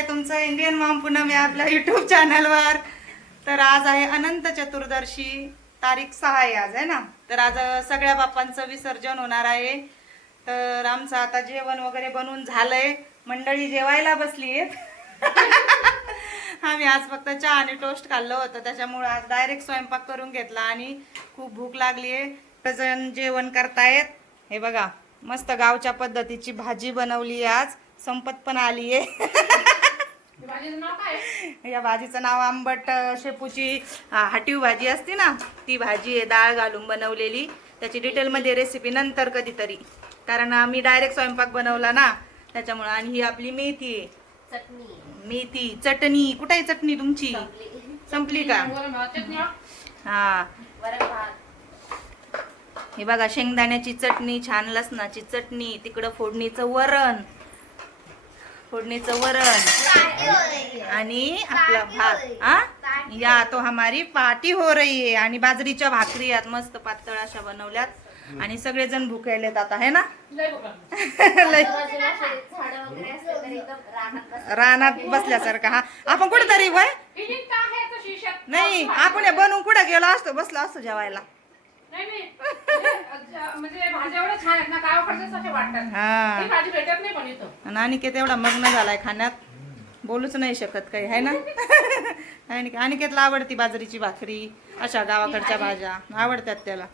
आहे तुमचं Indian Maugham Poonam या आपल्या युट्यूब चॅनलवर तर आज आहे अनंत चतुर्दशी तारीख सहा आहे आज आहे ना? तर आज सगळ्या बाप्पांचं विसर्जन होणार आहे. तर आमचं आता जेवण वगैरे बनवून झालंय. मंडळी जेवायला बसली आम्ही आज फक्त चहा आणि टोस्ट खाल्लं होतं. त्याच्यामुळे आज डायरेक्ट स्वयंपाक करून घेतला आणि खूप भूक लागली आहे. प्रजन जेवण करतायत. हे बघा मस्त गावच्या पद्धतीची भाजी बनवली आज. संपत पण आली आहे. या भाजीचं नाव आंबट शेपूची हटीव हाटीव भाजी असते ना ती भाजी आहे डाळ घालून बनवलेली. त्याची डिटेलमध्ये रेसिपी नंतर कधीतरी. कारण मी डायरेक्ट स्वयंपाक बनवला ना त्याच्यामुळं आणि ही आपली मेथी आहे. चटणी मेथी चटणी. कुठे आहे चटणी तुमची? संपली का? हा. हे बघा शेंगदाण्याची चटणी छान लसणाची चटणी तिकडं फोडणीचं वरण. फोडणीचं वरण. आणि आपला भात. हा या तो हमारी पार्टी हो रही है. आणि बाजरीच्या भाकरी आहेत. मस्त पातळ अशा बनवल्यात. आणि सगळेजण भुकायलेत आता है ना? रानात बस रानात बसल्यासारखं हा. आपण कुठेतरी वय? नाही आपण बनवून कुठे गेलो असतो? बसलो असतो जेवायला. म्हणजे आणि अनिकेत एवढा मग्न झालाय खाण्यात. बोलूच नाही शकत काही है ना? अनिकेत अनिकेतला आवडती बाजरीची भाकरी अशा गावाकडच्या भाज्या. आवडतात त्याला.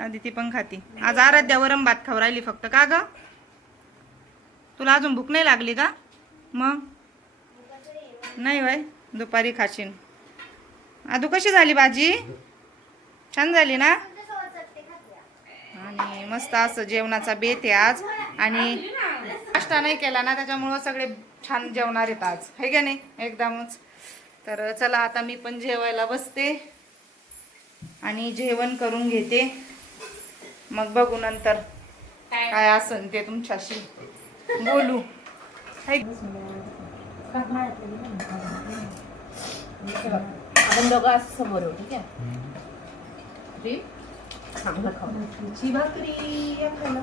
आधी ती पण खाती. आज आराध्या वरम भात खाऊ राहिली फक्त. का ग? तुला अजून भूक नाही लागली का? मग? नाही वय दुपारी खाशीन. आदू कशी झाली भाजी? छान झाली ना? मस्त असं जेवणाचा बेत आहे आज. आणि नाश्ता नाही केला ना त्याच्यामुळं सगळे छान जेवणार आहेत आज. हे का नाही? एकदमच. तर चला आता मी पण जेवायला बसते. आणि जेवण करून घेते. मग बघू नंतर काय असन ते तुमच्याशी. बोलू. है आपण दोघं असं समोर ठीक आहे? जी? चांगलं खाऊ ची भाकरी या खायला.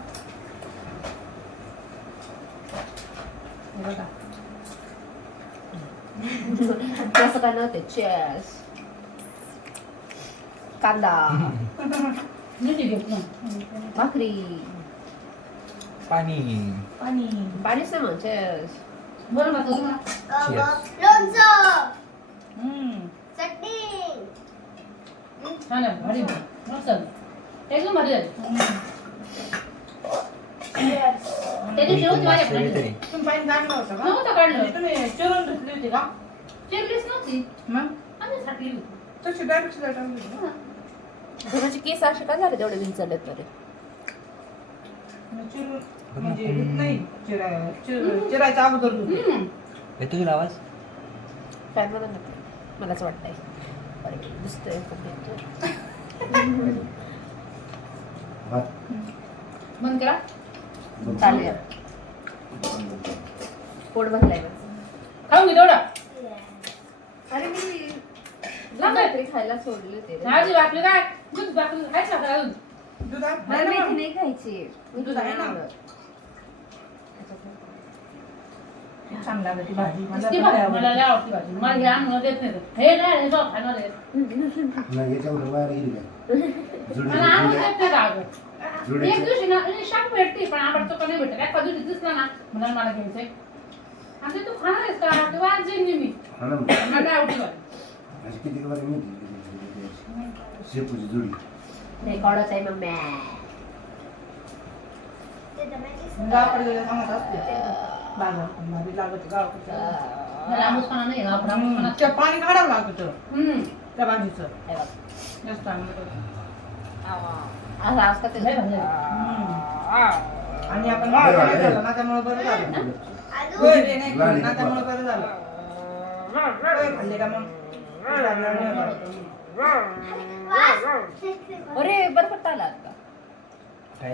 हे बघा. असं काय नव्हते चेस कांदा भाकरी पाणी पाणी पाणीच नाही मग चेस बरं मग तुझं लोणचं हम्म. चटणी छान आहे भारी आहे. मस्त आहे. एकदम भारी झाली त्या दिवशी होती माझ्या मागच्या वेळी plate तरी तुम्ही पाणी काढलं होतं का नव्हतं काढलं तुम्ही चिरून घेतली होती का चिरलीच नव्हती मग आम्ही साठली होती तशी डायरेक्ट टाकली होती. कोणाचे केस असे काय झाले तेवढे विंचरले तरी चिरून म्हणजे नाही चिराय चिर- चिरायच्या अगोदर धुतली. हम्म. येतो तुला आवाज काय मला नका मलाच वाटतंय दिसतंय बंद करा. चालेल. पोट भरलाय. खाऊन घे तेवढं. अरे मी. भाकरी खायला सोडली रे. भाजी भाकरी काय? दूध भाकरी खायचं अजून. दूध. नाही खायची. दूध आहे ना? छान लागते भाजी. मला ती पण भाजी लय मला लय आवडते. आवडती भाजी. मला हे आणून देत नाही हे नाही हे जाऊ खाणार आहे नाही याच्यावर बाहेर गेली का? मला आणून देत नाही का अगं. जुडे एक दिवशी ना म्हणजे शाक भेटते पण आवडतो का नाही भेटत. एका दिवशी दिसला ना म्हणून मला घ्यायचंय. आणि ते तू खाणार आहेस का? किंवा आज जाईन मी. हा ना मग. मला नाही आवडती भाजी. अशी किती बारी माहिती शेपूची जुडी. आहे मम्मी. गावाकडे गेल्यावर सांगत असते बाजार लागत गावाकडच्या नाही हम्म. पाणी काढावं लागतं हम्म. त्या हे बघ. जास्त असं ते. आणि आपण भाजी नाही खाल्लं ना त्यामुळे बरं झालं होय रे, नाही खाल्लं ना त्यामुळे बरं झालं होय, खाल्ले का मग अरे बरं पट्टा आला आता काय.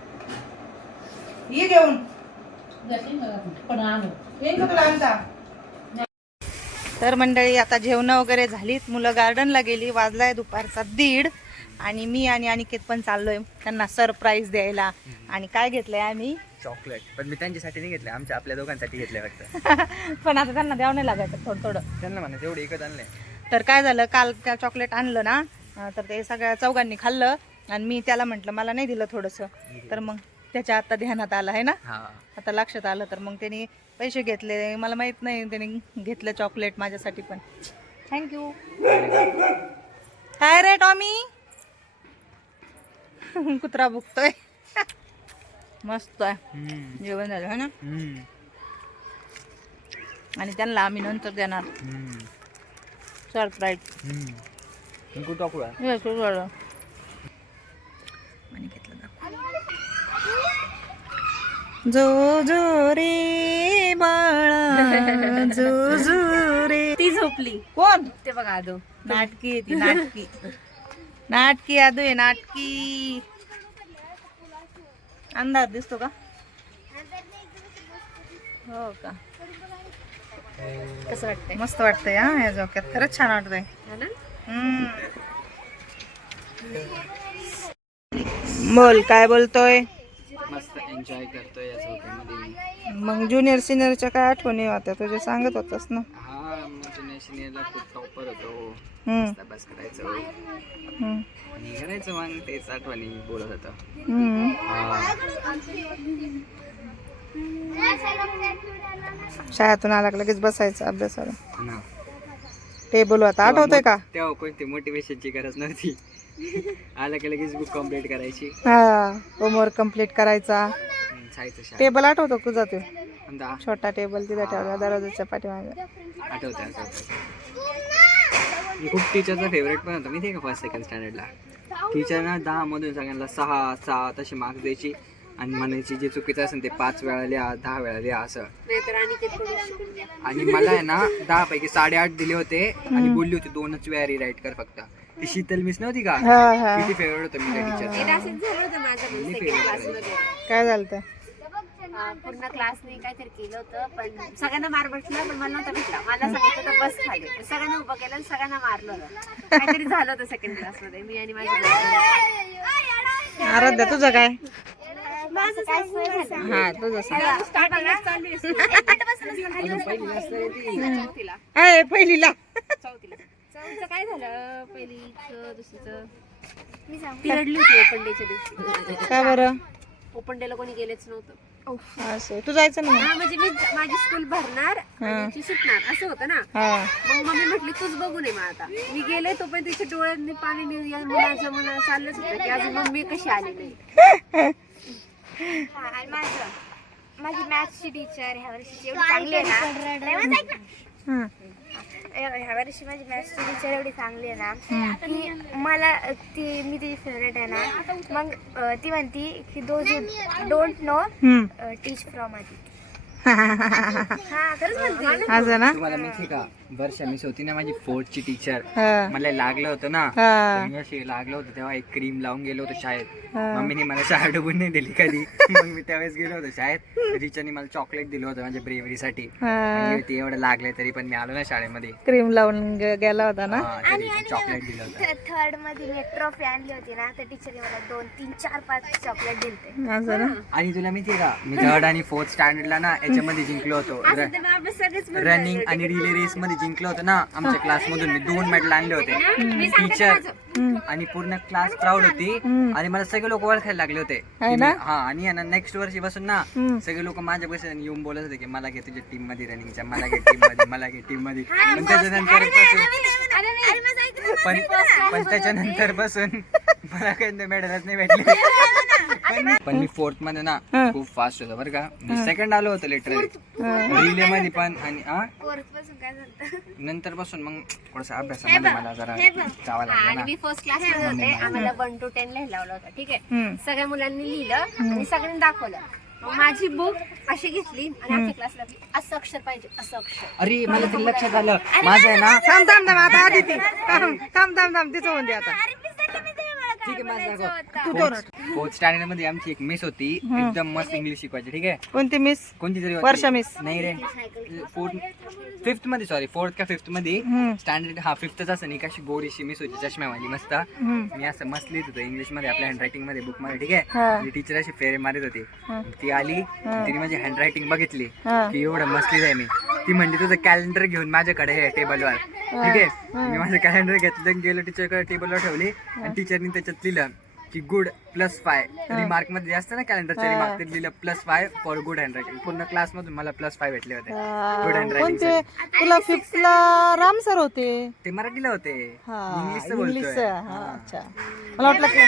ये घेऊन. येईन का तुला आणता. तर मंडळी आता जेवणं वगैरे झालीत. मुलं गार्डनला गेली वाजलाय दुपारचा दीड. आणि मी आणि अनिकेत पण चाललोय त्यांना सरप्राईज द्यायला. आणि काय घेतलंय आम्ही? चॉकलेट पण मी त्यांच्यासाठी नाही घेतले आमच्या आपल्या दोघांसाठी घेतले फक्त पण आता त्यांना द्यावं नाही लागायचं थोडं थोडं. त्यांना म्हणा तेवढे एकच आणले तर काय झालं काल त्या चॉकलेट आणलं ना अं, तर ते सगळ्या चौघांनी खाल्लं. आणि मी त्याला म्हटलं मला नाही दिलं थोडंसं. तर मग त्याच्या आता ध्यानात आलं आहे ना? हा. आता लक्षात आलं तर मग त्यांनी पैसे घेतले. मला माहीत नाही त्यांनी घेतलं चॉकलेट माझ्यासाठी पण. थँक्यू काय रे टॉमी. कुत्रा भुकतोय. मस्त आहे. जेवण झालं है ना. आणि त्यांना आम्ही नंतर देणार. सरप्राईज कुठं टाकू आहे? आणि घेतलं जो जो रे बाळा जो जो रे. ती झोपली. कोण? ते बघा आदो. नाटकी आहे ती नाटकी. नाटकी आदू आहे नाटकी. अंदाज दिसतो का? हो का? कसं वाटतंय? मस्त वाटतंय हा या झोक्यात खरंच छान वाटतंय. हा. बोल काय बोलतोय? एन्जॉय करतोय या झोपेमध्ये मग ज्युनियर सिनियरच्या काय आठवणी होत्या? तुझे सांगत होतास ना. हा मग सिनियरला खूप टॉपर होतो. मस्त अभ्यास करायचो. आणि करायचं मग तेच आठवणी बोलत होतं. शाळेतून आला की लगेच बसायचं अभ्यासाला? ना. टेबल होता आठवतोय का? तेव्हा कोणती मोटिवेशनची गरज नव्हती. आलं की लगेच बुक कंप्लीट करायची. हा होमवर्क कंप्लीट करायचा. हम्म, जायचं शाळेत टेबल आठवतो तुझा ते. आणि छोटा टेबल तिथे ठेवला दरवाजाच्या पाठीमागे. आठवतं आठवतं मी खूप टीचरचा फेवरेट पण होता माहिती आहे का फर्स्ट सेकंड स्टँडर्डला टीचर ना दहा मधून सगळ्यांना सहा सात असे मार्क्स द्यायची आणि म्हणायची जे चुकीचं असेल ते पाच वेळा लिहा दहा वेळा लिहा असं. नाहीतर आणि ते थोडं शिकून घ्या आणि मला आहे ना दहा पैकी साडेआठ दिले होते आणि बोलली होती दोनच वेळा रिराईट कर फक्त. ती शीतल मिस नव्हती का? हा हा. किती फेवरेट होतं मी त्या टीचर असंच झालं होतं माझं सेकंड क्लासमध्ये काय झालं अं, पूर्ण क्लासने काहीतरी केलं होतं पण सगळ्यांना मार भेटला पण मला नव्हता भेटला. मला सांगितलं होतं बस खाली. सगळ्यांना उभं केलं आणि सगळ्यांना मारलं होतं. काहीतरी झालं होतं सेकंड क्लासमध्ये मी आणि माझी आराध्या तुझं काय? माझं काय सांगू? हा तुझं सांग. चौथीला. आहे पहिलीला. चौथीला. चौथीचं काय झालं पहिलीचं दुसरीचं? मी सांगू. ती रडली होती ओपन डेच्या दिवशी. काय बरं? ओपन डेला कोणी गेलेच नव्हतं. असं. तू जायचं ना? हा म्हणजे मी माझी स्कूल भरणार आणि ती सुटणार. असं होतं ना? हा. मग मम्मी म्हटली तूच बघू नये मग आता. मी गेले तो पण तिच्या डोळ्यांनी पाणी नि- या मुलाच्या मना चाललंच होतं की अजून मम्मी कशी आली नाही. हा, आणि माझं माझी मॅथ्सची टीचर ह्या एवढी चांगली आहे ना. नाही, माझं ऐक ना. हं. ह्या वर्षी माझी मॅथ्सची टीचर एवढी चांगली आहे ना की मला ती मी तिची फेवरेट आहे ना मग अ, ती म्हणती की दो डोंट नो हं. टीच फ्रॉम आधी. हा खरंच म्हणते. असं ना? तुम्हाला माहिती का? वर्षा मिस होती ना माझी फोर्थची टीचर मला लागलं होतं ना. मी अशी लागलं होतं तेव्हा एक क्रीम लावून गेलो होतो शाळेत. मम्मीने मला शाळा डुबून नाही दिली कधी. मग मी त्यावेळेस गेलो होतो शाळेत. टीचरने मला चॉकलेट दिलं होतं माझ्या ब्रेवरीसाठी ते एवढं लागले तरी पण मी आलो ना शाळेमध्ये. क्रीम लावून गेला होता ना? चॉकलेट दिलं होतं. थर्डमध्ये मी ट्रॉफी आणली होती ना त्या टीचरने मला दोन तीन चार पाच चॉकलेट ना आणि तुला माहितीये का मी थर्ड आणि फोर्थ स्टँडर्डला ना याच्यामध्ये जिंकलो होतो. रनिंग आणि रिले रेस मध्ये जिंकलो होतो ना आमच्या क्लासमधून मी दोन मेडल आणले होते. टीचर आणि पूर्ण क्लास प्राऊड होती. आणि मला सगळे लोक ओळखायला लागले होते. की? मी- हा आणि आहे ना नेक्स्ट वर्षी बसून ना. सगळे लोक माझ्या बसून येऊन बोलत होते की मला घे तुझ्या टीममध्ये रनिंगच्या मला घे टीममध्ये मला घे टीममध्ये पण त्याच्यानंतरपासून पण पण त्याच्यानंतरपासून मला काही मेडलच नाही भेटले. पण- मी फोर्थमध्ये ना. खूप फास्ट होतो बरं का. मी सेकंड आलो होतो लिटरली रिले मध्ये पण आणि हा? नंतर पासून मग थोडस अभ्यासामध्ये मला जरा जावं हा, लागलं आणि मी फर्स्ट क्लासमध्ये होते. आम्हाला वन टू टेन लिहायला लावलं होतं ठीक आहे. सगळ्या मुलांनी लिहिलं आणि सगळ्यांनी दाखवलं. मग माझी बुक अशी घेतली आणि आमच्या क्लासला असं अक्षर पाहिजे असं अक्षर. अरे मला ते लक्षात आलं. माझं आहे ना थांब थांब थांब आता आधी ती थांब थांब थांब थांब तिचं होऊन दे आता अरे मी सांगितलं मी ते मला ठीक आहे फोर्थ स्टँडर्डमध्ये आमची एक मिस होती. एकदम मस्त इंग्लिश शिकवायची ठीक आहे? कोणती मिस कोणती तरी होती. वर्षा मिस. नाही रे. फोर्थ फिफ्थमध्ये सॉरी फोर्थ का फिफ्थमध्ये हम्म. स्टँडर्ड हा फिफ्थच असं नाही कशी गोरीशी मिस होती चष्म्यावाली मस्त. हम्म. मी असं मस्त लिहित होतो इंग्लिशमध्ये आपल्या हँडरायटिंगमध्ये बुकमध्ये ठीक हा. आहे टीचर अशी फेरे मारित होती. ती आली तिने माझी हँडरायटिंग बघितली हा. की एवढं मस्त लिहिलंय मी. ती म्हणली तुझं कॅलेंडर घेऊन माझ्याकडे हे. टेबलवर ठीक आहे? मी माझं कॅलेंडर घेतलं गेलो टीचरकडे टेबलवर ठेवली. आणि टीचरनी त्याच्यात लिहिलं की गुड प्लस फाय रिमार्कमध्ये असतं ना कॅलेंडरच्या रिमार्क ते लिहिलं plus five for good handwriting पूर्ण क्लास मधून मला प्लस फाय भेटले होते. गुड हँडरायटिंग कोणते? तुला फिफ्थला राम सर होते. ते मराठीला होते. हा इंग्लिश बोलतोय. हा अच्छा. मला वाटलं की.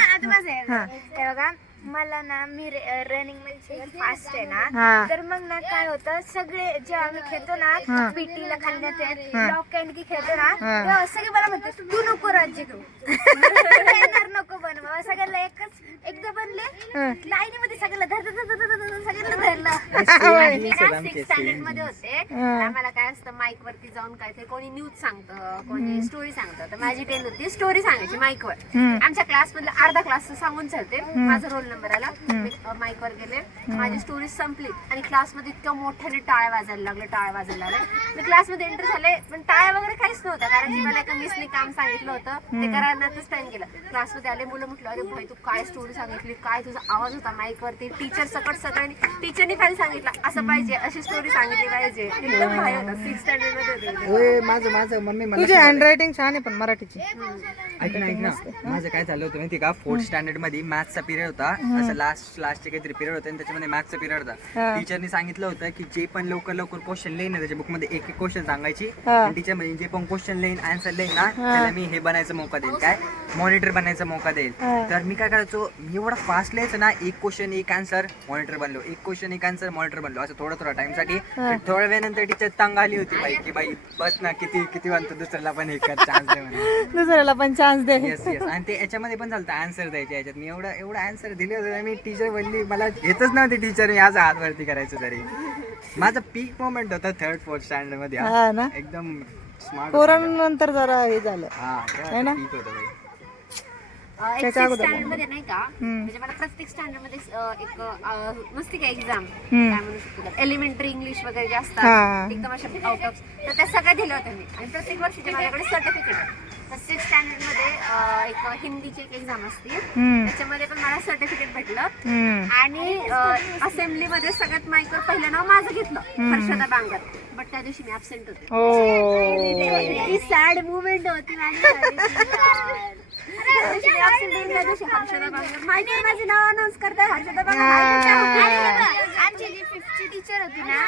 हे बघा मला ना मी रनिंगमध्ये फास्ट आहे हा. ना तर मग ना काय होतं सगळे जेव्हा आम्ही खेळतो ना पीटीला खाली लॉक अँड की खेळतो ना तेव्हा सगळे मला म्हणतात तू नको राज्य घेऊ येणार नको बनवा सगळ्यांना एकच एकदा बनले लाईनीमध्ये सगळ्यांना धर धर धर धर धर सगळ्यांना धरलं. मी ना सिक्स स्टँडर्डमध्ये होते. आम्हाला काय असतं माईक वरती जाऊन काय ते कोणी न्यूज सांगतं कोणी स्टोरी सांगतं. तर माझी टेन होती स्टोरी सांगायची माईक वर. आमच्या क्लास मधले अर्धा क्लास सांगून चालते. माझा रोल नंबर आला मी माईक वर गेले. माझी स्टोरी संपली. आणि क्लासमध्ये इतक्या मोठ्याने टाळ्या वाजायला लागले टाळ्या वाजायला लागले मी क्लासमध्ये एंटर झाले पण टाळ्या वगैरे काहीच नव्हतं कारण की मला एका मिसने काम सांगितलं होतं. ते करायलाच टाइम गेला. क्लासमध्ये आले मुलं म्हटलं अरे भाई तू काय स्टोरी सांगितली? काय तुझा आवाज होता माईक वरती टीचर सकट सगळ्यांनी टीचरनी खाली सांगितलं असं पाहिजे अशी स्टोरी सांगितली पाहिजे. एकदम भाई होता. सिक्स स्टँडर्डमध्ये होते. ओय, माझं माझं मम्मी मला तुझी हँडरायटिंग छान आहे पण मराठीची. ऐक ना ऐक ना. माझं काय झालं होतं माहिती का? फोर्थ स्टँडर्डमध्ये मॅथचा पिरियड होता. असं लास्ट लास्टचे काहीतरी पिरियड होते आणि त्याच्यामध्ये मॅथचा पिरियड होता. टीचरनी सांगितलं होतं की जे पण लवकर लवकर क्वेश्चन लिहिन ना त्याच्या बुकमध्ये एक एक क्वेश्चन सांगायची. आणि टीचर म्हणजे जे पण क्वेश्चन लिहिन आन्सर लिहिन ना त्याला मी हे बनायचा मौका देईल काय? मॉनिटर बनायचा मौका देईल तर मी काय करायचो मी एवढा फास्ट लिहायचं ना एक क्वेश्चन एक आन्सर मॉनिटर बनलो. एक क्वेश्चन एक आन्सर मॉनिटर बनलो. असं थोडं थोडं टाइमसाठी. थोड्या वेळानंतर टीचर तंग आली होती बाई की बाई बस ना किती किती म्हणतो दुसऱ्याला पण हे कर चान्स दे दुसऱ्याला पण चान्स दे. येस येस आणि ते याच्यामध्ये पण चालतं आन्सर द्यायचे याच्यात. मी एवढा एवढा आन्सर दिले होते ना, मी टीचर बोलली मला येतच नव्हती टीचर मी आज हात वरती करायचं तरी. माझा पीक मोमेंट होता थर्ड फोर्थ स्टँडर्डमध्ये. हा. ना? एकदम स्मार्ट कोरोना नंतर जरा हे झालं. हा ना? पीक होतं बाई. त्याच्या अगोदर. स्टँडर्डमध्ये नाही का? म्हणजे मला प्रत्येक स्टँडर्डमध्ये अं, एक अं, नसती का एक्झाम काय म्हणू शकतो एलिमेंटरी इंग्लिश वगैरे जे हा. असतात एकदम अशा आउट ऑफ तर त्या सगळ्या दिल्या होत्या मी. आणि प्रत्येक वर्षीचे माझ्याकडे सर्टिफिकेट सिक्स स्टँडर्डमध्ये एक हिंदीची एक एक्झाम असते. त्याच्यामध्ये पण मला सर्टिफिकेट भेटलं. आणि असेंब्ली मध्ये सगळ्यात माईकवर पहिलं नाव माझं घेतलं हर्षदा बांगर. बट त्या दिवशी मी ऍबसेंट होते. सॅड मुवमेंट होती माझी नाव अनाऊन्स करताय हर्षदा आमची जी फिफ्थची टीचर होती ना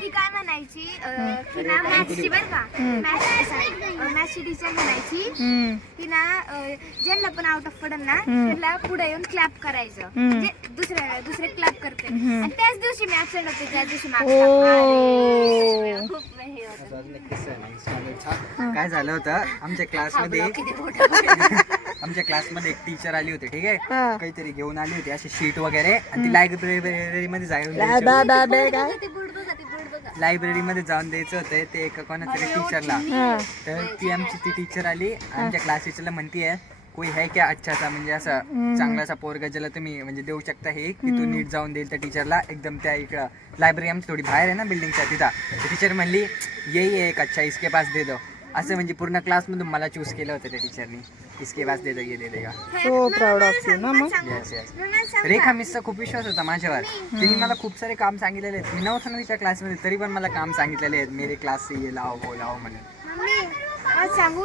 ती काय म्हणायची की ना मॅथ्सची बरं का मॅथ्सची टीचर म्हणायची. की ना ज्यांना पण आउट ऑफ पडेल ना त्यांना पुढे येऊन क्लॅप करायचं. म्हणजे दुसऱ्या दुसरे क्लॅप करते आणि त्याच दिवशी मी ऍबसेंट होते त्या दिवशी खूप हे होतं. काय झालं होतं? आमच्या क्लासमध्ये आमच्या क्लासमध्ये एक टीचर आली होती ठीक आहे? हा. काहीतरी घेऊन आली होती अशी शीट वगैरे. आणि ती लायब्ररी मध्ये जाऊन बा द्यायची बा बा बा काय ते बुड बघा ते बुड बघा लायब्ररी मध्ये जाऊन द्यायचं होतं ते एका कोणातरी टीचरला हा. तर ती आमची ती टीचर आली. आमच्या क्लास टीचरला म्हणतीये कोई है क्या अच्छाचा म्हणजे असं चांगलासा पोरगा ज्याला तुम्ही म्हणजे देऊ शकता हे की तू नीट जाऊन देईल त्या टीचरला एकदम त्या इकडं लायब्ररी आमची थोडी बाहेर आहे ना बिल्डिंगच्या तिथं. टीचर म्हणली येई है एक अच्छा इसके पास दे दो. असं म्हणजे पूर्ण क्लासमधून मला चूज केलं होतं त्या टीचरनी इसके पास दे दो ये दे देगा। सो प्राऊड ऑफ यू ना मग येस येस रेखा मिसचा खूप विश्वास होता माझ्यावर. तिने मला खूप सारे काम सांगितलेले आहेत. मी नव्हतं ना तिच्या क्लासमध्ये तरी पण मला काम सांगितलेले आहेत. मेरे क्लास से ये लाव वो लाव म्हणून. आज सांगू?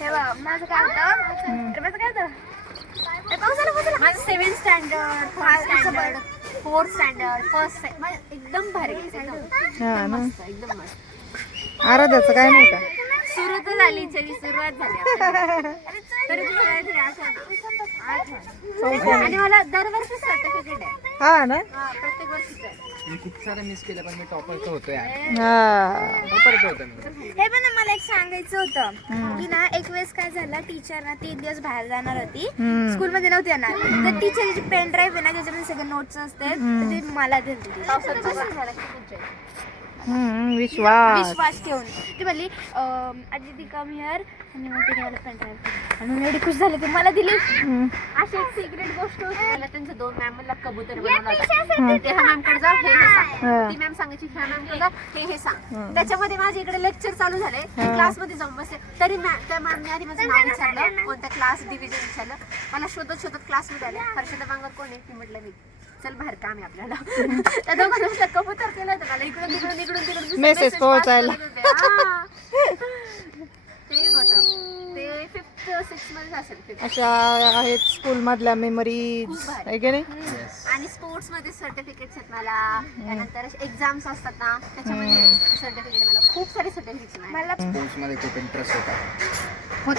तेव्हा माझं काय होतं? माझं काय होतं. माझं seven standard standard fourth standard first एकदम भारी एकदम हा ना. मस्त एकदम मस्त. आराध्याचं काय नाही का? सुरू तर झाली तरी सुरुवात झाली आपल्याला. तरी ती सगळ्यात आठवण आठवण आणि मला दरवर्षी सर्टिफिकेट आहे हा ना? हा, प्रत्येक वर्षीच आहे मी खूप सारं मिस केलं पण मी टॉपर तर होतो यार हा. होतो मी. हे पण ना मला एक सांगायचं होतं की ना एक वेळेस काय झालं टीचर ना तीन दिवस बाहेर जाणार होती. स्कूलमध्ये नव्हती येणार. तर टीचरची पेन ड्राईव्ह आहे ना ज्याच्यामध्ये सगळे नोट्स असते तर ते मला दिली विश्वास. विश्वास ठेवून. ती म्हणली आजी ती कम हिअर आणि मग तिने मला पेन ड्राईव्ह आणि मी एवढी खुश झाली ती मला दिली. अशी एक सिक्रेट गोष्ट होती. मला त्यांचं दोन मॅम मला कबूतर बनवलं होतं. ते ह्या मॅमकडे जा हे हे सांग. ती मॅम सांगायची ह्या मॅमकडे जा हे हे सांग. त्याच्यामध्ये माझे इकडे लेक्चर चालू झाले. क्लासमध्ये जाऊन बसले. तरी मॅ- त्या मॅमने आधी माझं नाव विचारलं. कोणत्या क्लास डिव्हिजन विचारलं. मला शोधत शोधत क्लासमध्ये आले. हर्षदा बांगर कोण आहे? ती म्हटलं मी. चल बाहेर काम आहे आपल्याला. त्या दोघांना कबूतर केलं होतं मला. इकडून तिकडून इकडून तिकडून दुसरं Message message pass पोहोचायला. होते. हा. ते होतं ते फिफ्थ सिक्समध्ये असेल fifth. अशा आहेत स्कूल मधल्या मेमरीज खूप भारी. आहे की नाही? आणि स्पोर्ट्समध्ये सर्टिफिकेट्स आहेत मला. त्यानंतर एक्झाम्स असतात ना त्याच्यामध्ये सर्टिफिकेट मला. खूप सारे सर्टिफिकेट्स मला स्पोर्ट्समध्ये खूप इंटरेस्ट होता.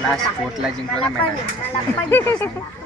लास्ट जिंकलो मला पण आहे, मला पण मॅडम आहे.